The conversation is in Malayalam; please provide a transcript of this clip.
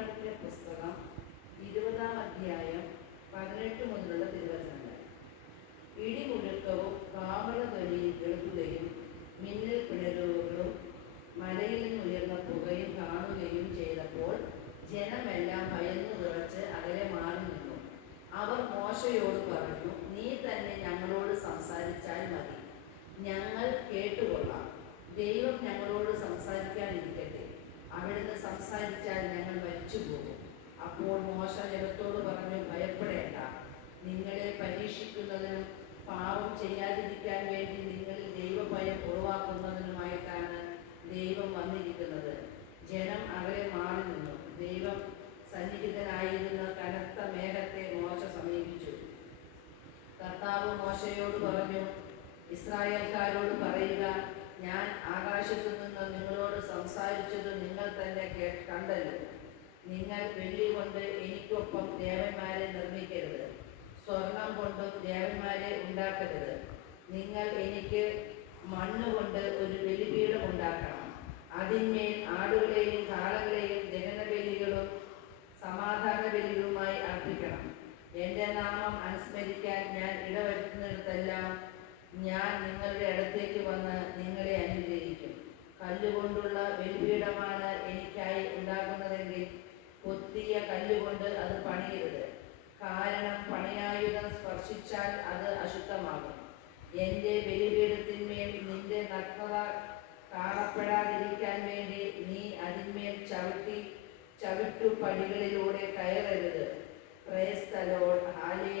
വെളിപ്പാടിന്റെ പുസ്തകം ഇരുപതാം അധ്യായം പതിനെട്ട് മുതലുള്ള തിരുവചനങ്ങൾ. ഇടിമുഴക്കവും കാവളധ്വനിയും കേൾക്കുകയും മിന്നൽ പിണരുകളും മലയിൽ നിന്നുയർന്ന പുകയും കാണുകയും ചെയ്തപ്പോൾ ജനമെല്ലാം ഭയന്നു വിറച്ച് അകലെ മാറി നിന്നു. അവർ മോശയോട് പറഞ്ഞു നീ തന്നെ ഞങ്ങളോട് സംസാരിച്ചാൽ മതി. ഞങ്ങൾ കേട്ടുകൊള്ളാം. ദൈവം ഞങ്ങളോട് അവിടുന്ന് സംസാരിച്ചാൽ ഞങ്ങൾ മരിച്ചു പോകും അപ്പോൾ മോശ ജനത്തോട് പറഞ്ഞു ഭയപ്പെടേണ്ട. നിങ്ങളെ പരീക്ഷിക്കുന്നതിനും പാപം ചെയ്യാതിരിക്കാൻ വേണ്ടി നിങ്ങളിൽ ദൈവഭയം ഉളവാക്കുന്നതിനുമായിട്ടാണ് ദൈവം വന്നിരിക്കുന്നത്. ജനം അവരെ മാറി നിന്നു. ദൈവം സന്നിഹിതനായിരുന്ന കനത്ത മേഘത്തെ മോശ സമീപിച്ചു. കർത്താവ് മോശയോട് പറഞ്ഞു ഇസ്രായേൽക്കാരോട് പറയുക ഞാൻ ആകാശത്തു നിന്ന് നിങ്ങളോട് സംസാരിച്ചത് തന്നെ കണ്ടല്ലോ. നിങ്ങൾ വെള്ളി കൊണ്ട് എനിക്കൊപ്പം ദേവന്മാരെ നിർമ്മിക്കരുത്. സ്വർണം കൊണ്ടും ദേവന്മാരെ ഉണ്ടാക്കരുത്. നിങ്ങൾ എനിക്ക് മണ്ണ് കൊണ്ട് ഒരു ബലിപീഠം ഉണ്ടാക്കണം. അതിന്മേൽ ആടുകളെയും കാളകളെയും ദഹനബലികളും സമാധാന ബലികളുമായി അർപ്പിക്കണം. എന്റെ നാമം അനുസ്മരിക്കാൻ ഞാൻ ഇടവരുത്തുന്നിടത്തെല്ലാം ഞാൻ നിങ്ങളുടെ അടുത്തേക്ക് വന്ന് നിങ്ങളെ കല്ലുകൊണ്ടുള്ള ബലിപീഠമാണ് എനിക്കായി ഉണ്ടാകുന്നതെങ്കിൽ കൊത്തിയ കല്ലുകൊണ്ട് അത് പണിയരുത്. കാരണം പണിയായുധം സ്പർശിച്ചാൽ അത് അശുദ്ധമാകും. എന്റെ ബലിപീഠത്തിന്മേൽ നിന്റെ നഗ്നത കാണപ്പെടാതിരിക്കാൻ വേണ്ടി നീ അതിന്മേൽ ചവിട്ടി ചവിട്ടു പടികളിലൂടെ കയറരുത്. പ്രേസ്തലോൾ ഹാലേലുയ